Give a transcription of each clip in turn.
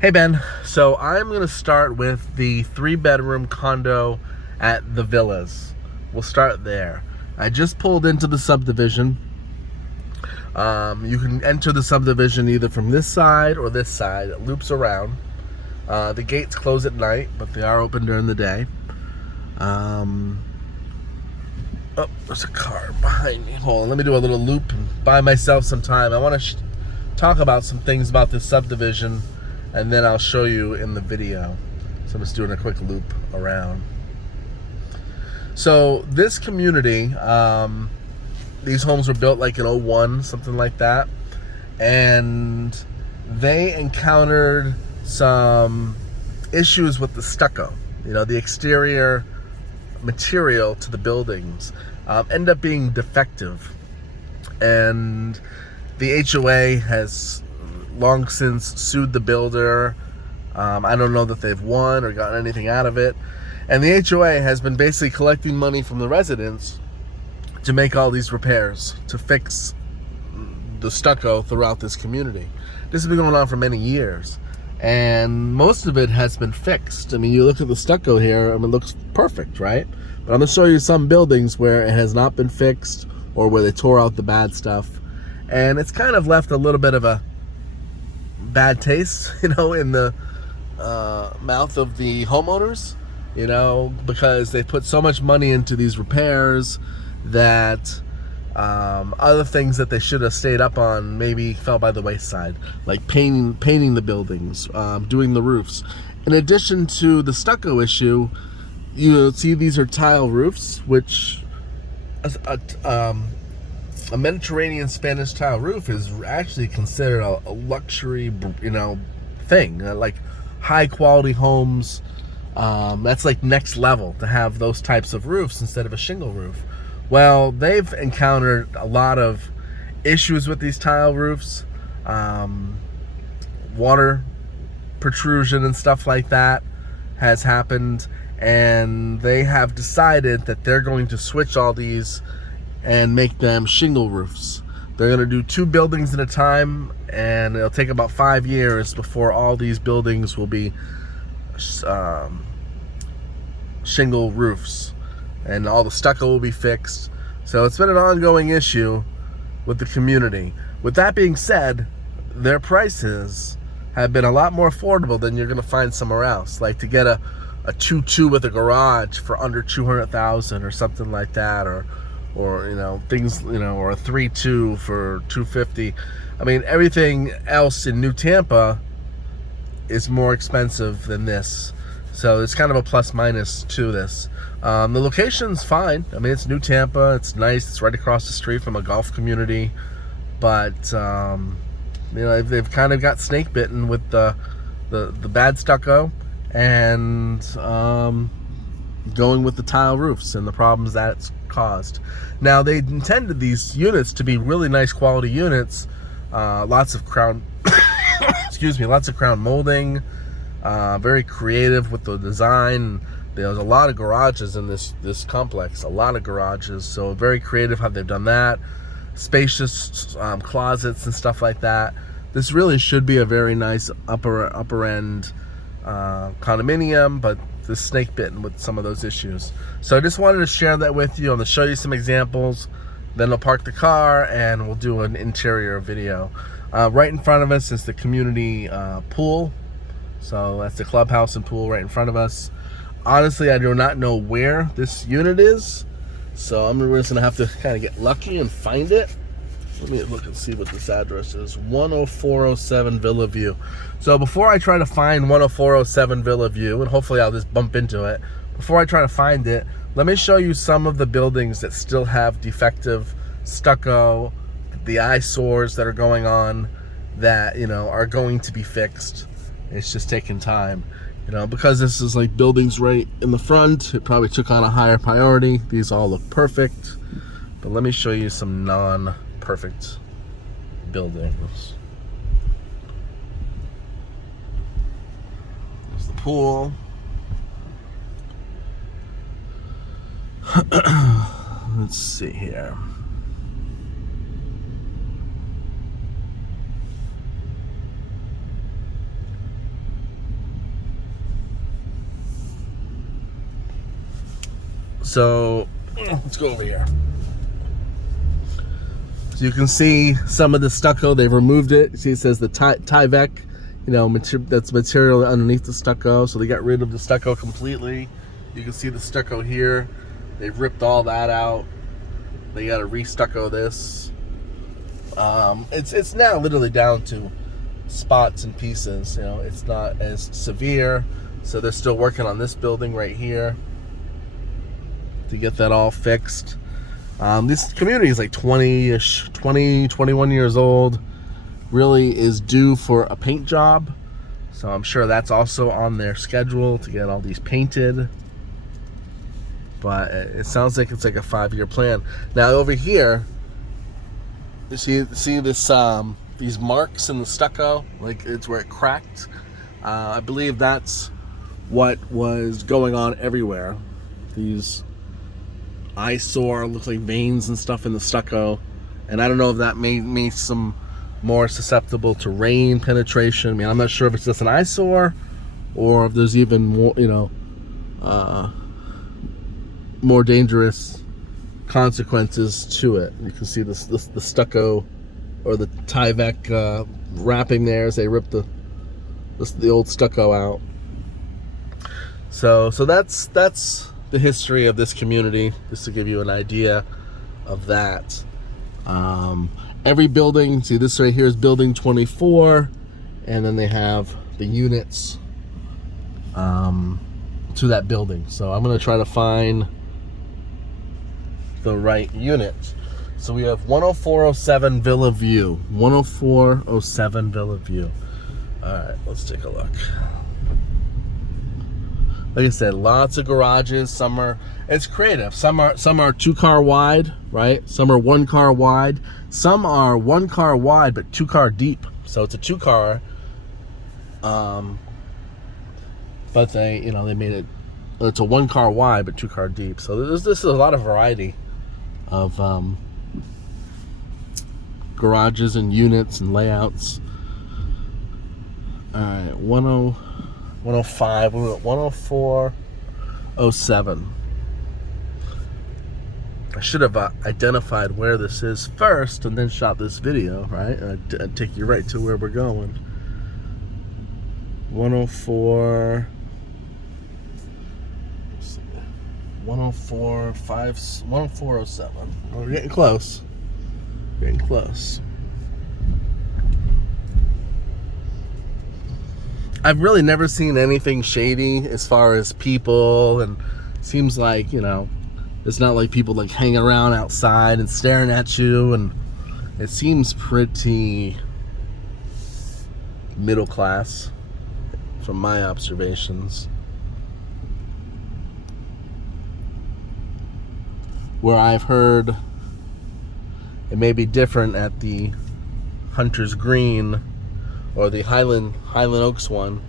Hey Ben, so I'm going to start with the 3 bedroom condo at the Villas. We'll start there. I just pulled into the subdivision. You can enter the subdivision either from this side or this side. It loops around. The gates close at night, but they are open during the day. Oh, there's a car behind me. Hold on, let me do a little loop and buy myself some time. I want to talk about some things about this subdivision, and then I'll show you in the video. So I'm just doing a quick loop around. So this community, these homes were built like in '01, something like that, and they encountered some issues with the stucco. The exterior material to the buildings end up being defective, and the HOA has long since sued the builder. I don't know that they've won or gotten anything out of it, and the HOA has been basically collecting money from the residents to make all these repairs to fix the stucco throughout this community. This has been going on for many years, and most of it has been fixed. I mean, you look at the stucco here, it looks perfect, right? But I'm going to show you some buildings where it has not been fixed, or where they tore out the bad stuff, and it's kind of left a little bit of a bad taste, in the mouth of the homeowners, because they put so much money into these repairs that other things that they should have stayed up on maybe fell by the wayside, like painting the buildings, doing the roofs. In addition to the stucco issue, you see these are tile roofs, which a Mediterranean Spanish tile roof is actually considered a luxury, thing. Like high quality homes, that's like next level to have those types of roofs instead of a shingle roof. Well, they've encountered a lot of issues with these tile roofs, water protrusion and stuff like that has happened, and they have decided that they're going to switch all these and make them shingle roofs. They're going to do 2 buildings at a time, and it'll take about 5 years before all these buildings will be shingle roofs, and all the stucco will be fixed. So it's been an ongoing issue with the community. With that being said, their prices have been a lot more affordable than you're going to find somewhere else. Like to get a 2.2 with a garage for under $200,000 or something like that, or things, or a 3.2 for $250. I mean, everything else in New Tampa is more expensive than this, so it's kind of a plus minus to this. The location's fine. I mean, it's New Tampa, it's nice, it's right across the street from a golf community, but they've kind of got snake bitten with the bad stucco, and going with the tile roofs and the problems that's caused. Now, they intended these units to be really nice quality units, lots of crown lots of crown molding, very creative with the design. There's a lot of garages in this complex, a lot of garages, so very creative how they've done that. Spacious closets and stuff like that. This really should be a very nice upper end condominium, but the snake bitten with some of those issues. So I just wanted to share that with you. I'm going to show you some examples, then I'll park the car and we'll do an interior video. Right in front of us is the community pool. So that's the clubhouse and pool right in front of us. Honestly, I do not know where this unit is, so we're just going to have to kind of get lucky and find it. Let me look and see what this address is. 10407 Villa View. So before I try to find 10407 Villa View, and hopefully I'll just bump into it, before I try to find it, let me show you some of the buildings that still have defective stucco, the eyesores that are going on that, are going to be fixed. It's just taking time. Because this is like buildings right in the front, it probably took on a higher priority. These all look perfect. But let me show you some non-perfect buildings. There's the pool. Let's see here. So let's go over here. So you can see some of the stucco, they've removed it. You see it says the Tyvek, you know, that's material underneath the stucco. So they got rid of the stucco completely. You can see the stucco here. They've ripped all that out. They got to re-stucco this. It's now literally down to spots and pieces. You know, it's not as severe. So they're still working on this building right here to get that all fixed. This community is like 20-ish, 20, 21 years old. Really is due for a paint job. So I'm sure that's also on their schedule to get all these painted. But it sounds like it's like a 5-year plan. Now over here, you see this these marks in the stucco, like it's where it cracked. I believe that's what was going on everywhere. These eyesore, look like veins and stuff in the stucco, and I don't know if that makes them more susceptible to rain penetration. I mean, I'm not sure if it's just an eyesore or if there's even more, you know, more dangerous consequences to it. You can see the stucco or the Tyvek wrapping there as they rip the old stucco out. So that's the history of this community, just to give you an idea of that. Every building, see this right here is building 24, and then they have the units to that building. So I'm gonna try to find the right unit. So we have 10407 Villa View. 10407 Villa View. All right, let's take a look. Like I said, lots of garages. It's creative. Some are 2-car wide, right? Some are 1-car wide. Some are 1-car wide but 2-car deep. So it's a 2-car. But they made it. It's a 1-car wide but 2-car deep. So this is a lot of variety of garages and units and layouts. All right, 105. We're at 10407. I should have identified where this is first and then shot this video, right? I'd take you right to where we're going. 104. 10407. We're getting close. Getting close. I've really never seen anything shady as far as people, and seems like, you know, it's not like people like hanging around outside and staring at you, and it seems pretty middle class from my observations. Where I've heard it may be different at the Hunter's Green or the Highland Oaks one.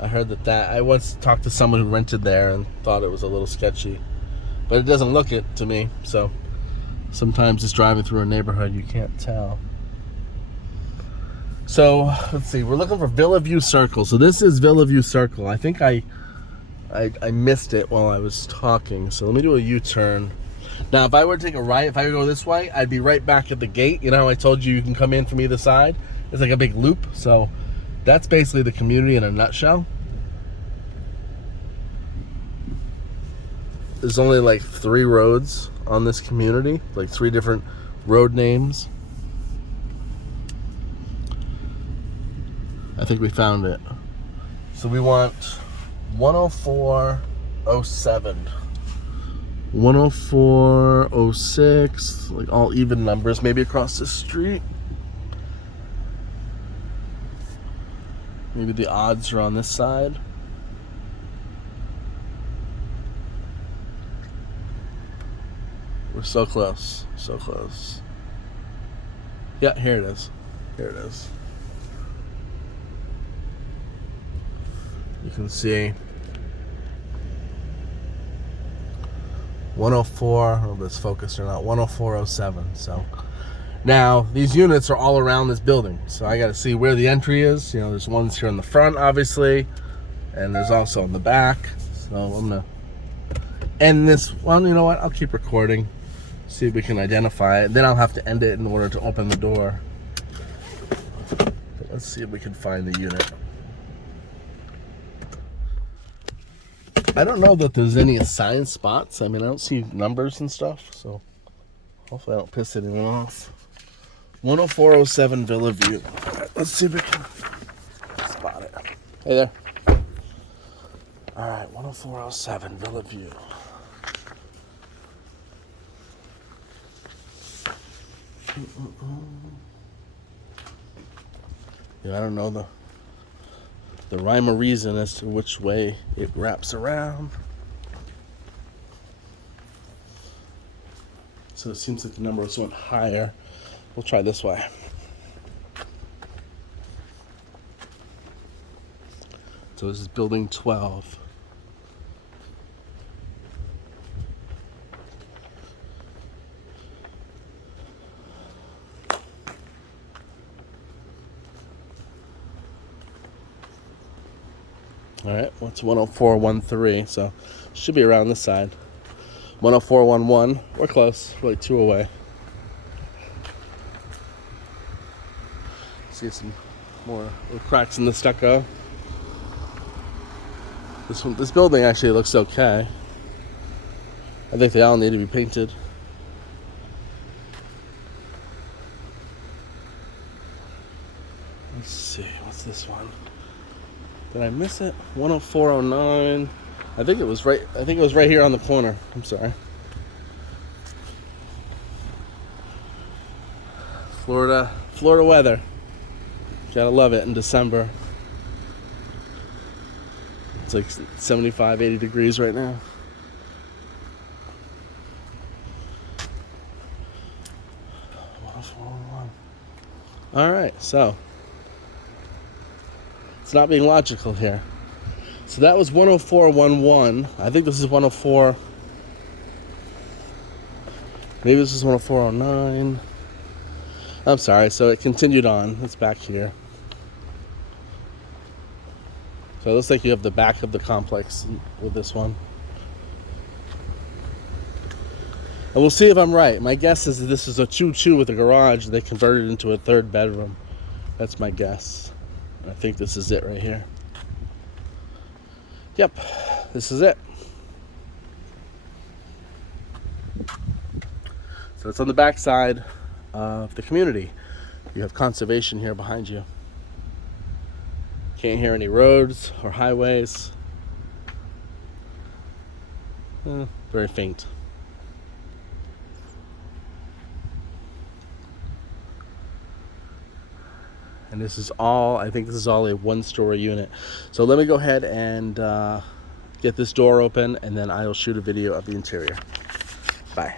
I heard that I once talked to someone who rented there and thought it was a little sketchy, but it doesn't look it to me. So sometimes just driving through a neighborhood, you can't tell. So let's see, we're looking for Villa View Circle. So this is Villa View Circle. I think I missed it while I was talking. So let me do a U-turn. Now, if I were to take a right, if I were to go this way, I'd be right back at the gate. You know how I told you can come in from either side? It's like a big loop. So that's basically the community in a nutshell. There's only like 3 roads on this community, like 3 different road names. I think we found it. So we want 10407. 10406, like all even numbers, maybe across the street. Maybe the odds are on this side. We're so close, so close. Yeah, here it is. Here it is. You can see 104, I don't know if it's focused or not, 10407. So now these units are all around this building. So I got to see where the entry is. You know, there's ones here in the front, obviously, and there's also in the back. So I'm going to And this one, you know what? I'll keep recording. See if we can identify it. Then I'll have to end it in order to open the door. But let's see if we can find the unit. I don't know that there's any assigned spots. I mean, I don't see numbers and stuff, so hopefully I don't piss anyone off. 10407 Villa View. All right, let's see if we can spot it. Hey there. All right, 10407 Villa View. Yeah, I don't know the rhyme or reason as to which way it wraps around. So it seems like the numbers went higher. We'll try this way. So this is building 12. All right, what's 10413? So should be around this side. 10411. We're close. We're like 2 away. See some more little cracks in the stucco. This building actually looks okay. I think they all need to be painted. Let's see, what's this one? Did I miss it? 10409. I think it was right here on the corner. I'm sorry. Florida weather. Gotta love it in December. It's like 75, 80 degrees right now. All right, so it's not being logical here. So that was 10411. I think this is 104. Maybe this is 10409. I'm sorry. So it continued on. It's back here. So it looks like you have the back of the complex with this one. And we'll see if I'm right. My guess is that this is a 2-2 with a garage. They converted into a 3rd bedroom. That's my guess. I think this is it right here. Yep, this is it. So it's on the back side of the community. You have conservation here behind you. Can't hear any roads or highways. Very faint. And this is all, I think this is all a 1-story unit. So let me go ahead and get this door open, and then I'll shoot a video of the interior. Bye.